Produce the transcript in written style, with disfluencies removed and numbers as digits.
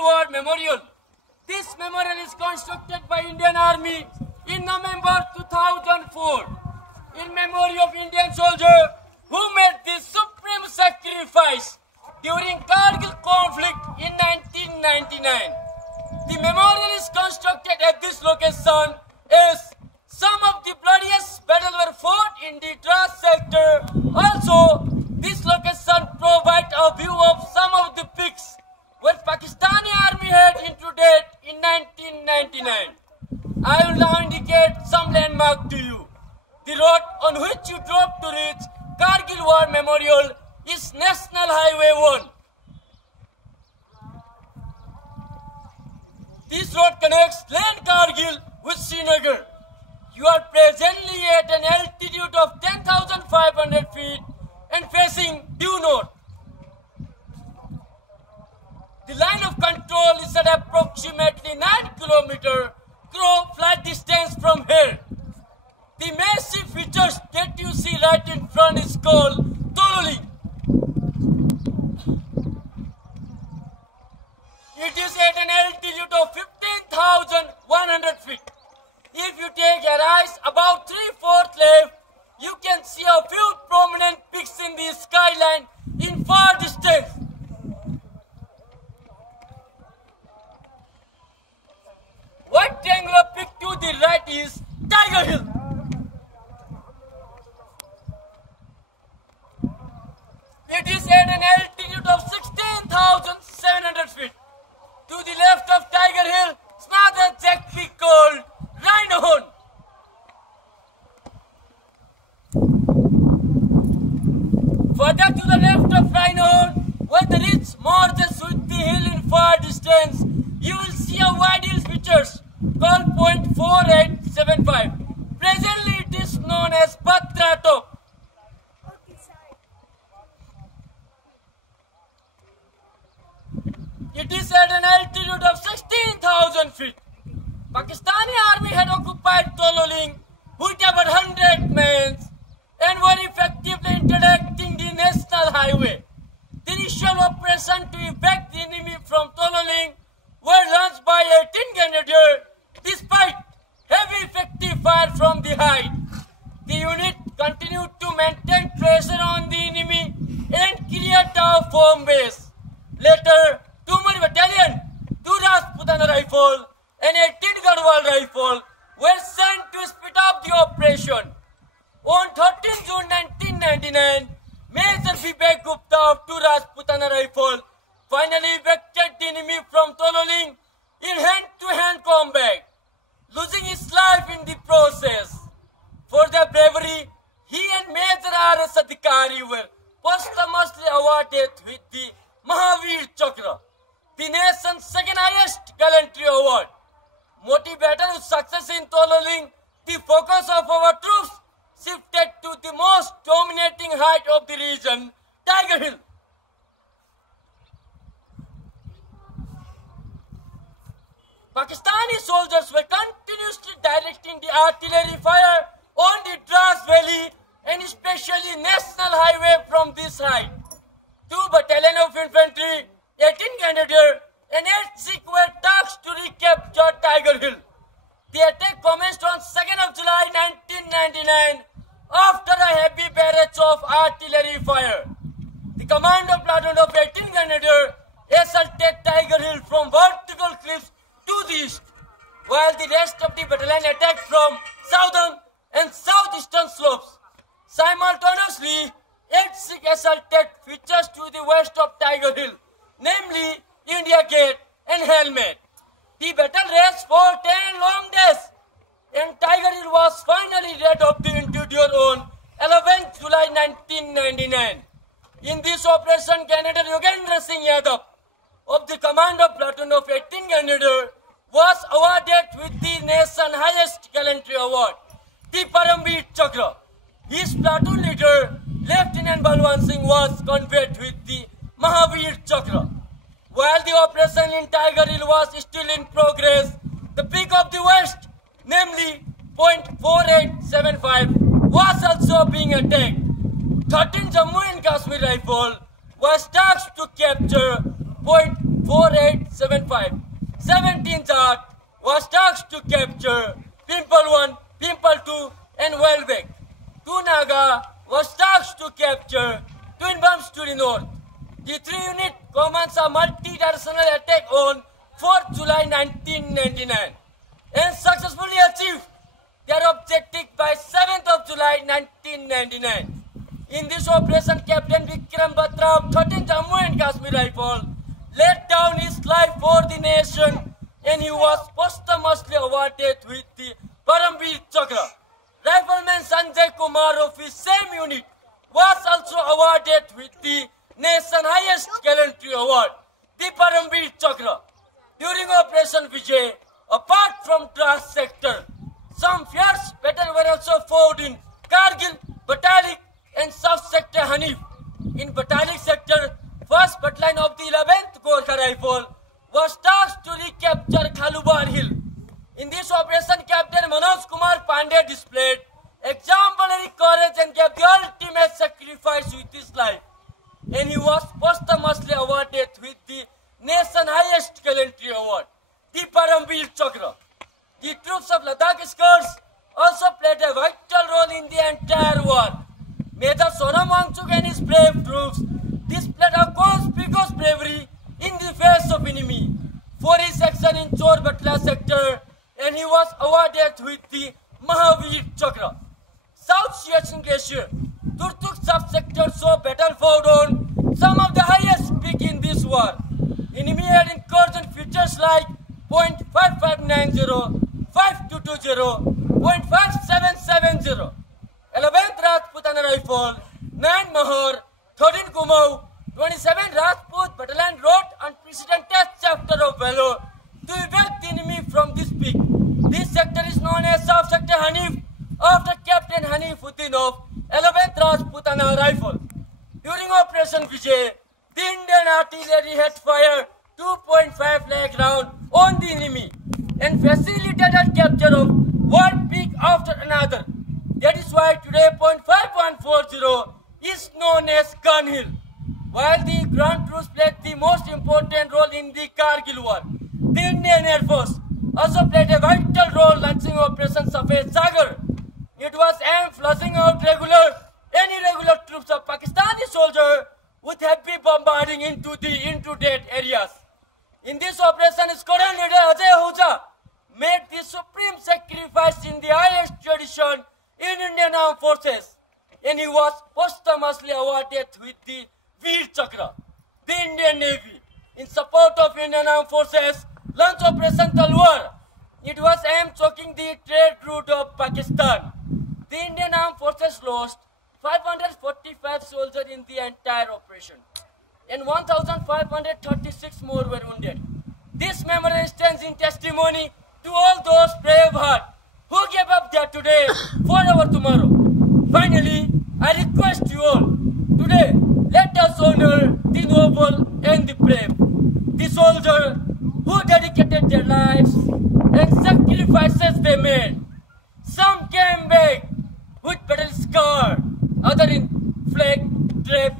Kargil War Memorial. This memorial is constructed by Indian Army in November 2004 in memory of Indian soldiers who made this supreme sacrifice during Kargil conflict in 1999. The memorial is constructed at this location as some of the bloodiest battles were fought in the Dras sector. Also, this location provides a view of some of the peaks where Pakistani army had intruded in 1999. I will now indicate some landmark to you. The road on which you drove to reach Kargil War Memorial is National Highway 1. This road connects Leh Kargil with Srinagar. You are presently at an altitude of 10,500 feet and facing due north. The line of control is at approximately 9 km crow flight distance from here. The massive features that you see right in front is called Tololing. It is at an altitude of 15,100 feet. If you take your eyes about 3/4 left, you can see a few prominent peaks in the skyline in far distance. White triangular peak to the right is Tiger Hill. It is at an altitude of 16,700 feet. To the left of Tiger Hill is another jagged peak called Rhino Horn. Further to the left of Rhino Horn, where the ridge merges with the hill in far distance, you will see a wide hill features called Point 4875. Presently it is known as Batra Top. It is at an altitude of 16,000 feet. Pakistani army had occupied Tololing with about 100 men and were effectively interdicting the national highway. The initial operation to evacuate the enemy from Tololing were launched by 18 Grenadiers despite heavy effective fire from the height. The unit continued to maintain pressure on the enemy and create a firm base. Later, 2 Battalion, 2 Rajputana Rifle and 18 Garhwal Rifle were sent to speed up the operation. On 13 June 1999, Major Vivek Gupta of 2 Rajputana Rifle finally evacuated the enemy from Tololing in hand-to-hand combat, losing his life in the process. For their bravery, he and Major R.S. Adhikari were posthumously awarded with the Mahavir Chakra, the nation's second highest gallantry award. Motivated with success in Tololing, the focus of our troops shifted to the most dominating height of the region, Tiger Hill. Pakistani soldiers were continuously directing the artillery fire on the Dras Valley and especially National Highway from this height. 2 Battalion of Infantry, 18 Grenadiers and 8 Sikh were tasked to recapture Tiger Hill. The attack commenced on 2nd of July 1999 after a heavy barrage of artillery fire. The commando platoon of 18 Grenadiers assaulted Tiger Hill from vertical cliffs to the east, while the rest of the battalion attacked from southern and southeastern slopes. Simultaneously, 8 Sikh assaulted features to the west of Tiger Hill, namely India Gate and Helmet. The battle raged for 10 long days, and Tiger Hill was finally rid of the intruder on 11th July 1999. In this operation, Colonel Yogendra Singh Yadav of the commando platoon of 18 Grenadiers was awarded with the nation's highest gallantry award, the Paramveer Chakra. His platoon leader, Lieutenant Balwant Singh, was conveyed with the Mahavir Chakra. While the operation in Tiger Hill was still in progress, the peak of the west, namely Point 4875, was also being attacked. 13 Jammu and Kashmir Rifle was tasked to capture Point 4875. 17th Art was tasked to capture Pimple 1, Pimple 2 and Welbeck. 2 Naga was tasked to capture Twin Bombs to the north. The 3 unit commands a multi-directional attack on 4th July 1999 and successfully achieved their objective by 7th of July 1999. In this operation, Captain Vikram Batra of 13th Jammu and Kashmir Rifle laid down his life for the nation and he was posthumously awarded with the Paramveer Chakra. Rifleman Sanjay Kumar of his same unit was also awarded with the nation's highest gallantry award, the Paramveer Chakra. During Operation Vijay, apart from Dras sector, some fierce battles were also fought in Kargil, Batalik and South sector Hanif. In Batalik sector, 1st Battalion of the 11th Gorkha Rifle was tasked to recapture Khalubar Hill. In this operation, Captain Manoj Kumar Pandey displayed exemplary courage and gave the ultimate sacrifice with his life. And he was posthumously awarded with the nation's highest gallantry award, the Paramveer Chakra. The troops of Ladakh Scouts also played a vital role in the entire war. Major Sonam Wangchuk and his brave troops displayed a conspicuous bravery in the face of enemy for his action in Chor Batla sector, and he was awarded with the Mahavir Chakra. South Siachen Glacier, Turtuk sub-sector saw battle fought on some of the highest peaks in this war. Enemy had incursion features like .5590, 5220, .5770. 11th Rajputana Rifle, 9 Mahar, 13 Kumaon, 27 Rajput Battalion wrote unprecedented chapter of valor to evac the enemy from this peak. This sector is known as South Sector Hanif after Captain Hanifuddin of 11th Rajputana Rifle. During Operation Vijay, the Indian artillery had fired 2.5 lakh rounds on the enemy and facilitated capture of one peak after another. That is why today .5140 is known as Gun Hill. While the ground troops played the most important role in the Kargil war, the Indian Air Force also played a vital role launching Operation Safed Sagar. It was aimed flushing out any irregular troops of Pakistani soldiers with heavy bombarding into that areas. In this operation, Squadron leader Ajay Ahuja made the supreme sacrifice in the highest tradition in Indian Armed Forces, and he was posthumously awarded with the Veer Chakra. The Indian Navy, in support of Indian Armed Forces, launched Operation Talwar. It was aimed choking the trade route of Pakistan. The Indian Armed Forces lost 545 soldiers in the entire operation, and 1,536 more were wounded. This memorial stands in testimony to all those brave hearts who gave up their today for our tomorrow. Finally, I request you all, today, let us honor the noble and the brave, the soldiers who dedicated their lives and sacrifices they made. Some came back with battle scar, others in flag, drape,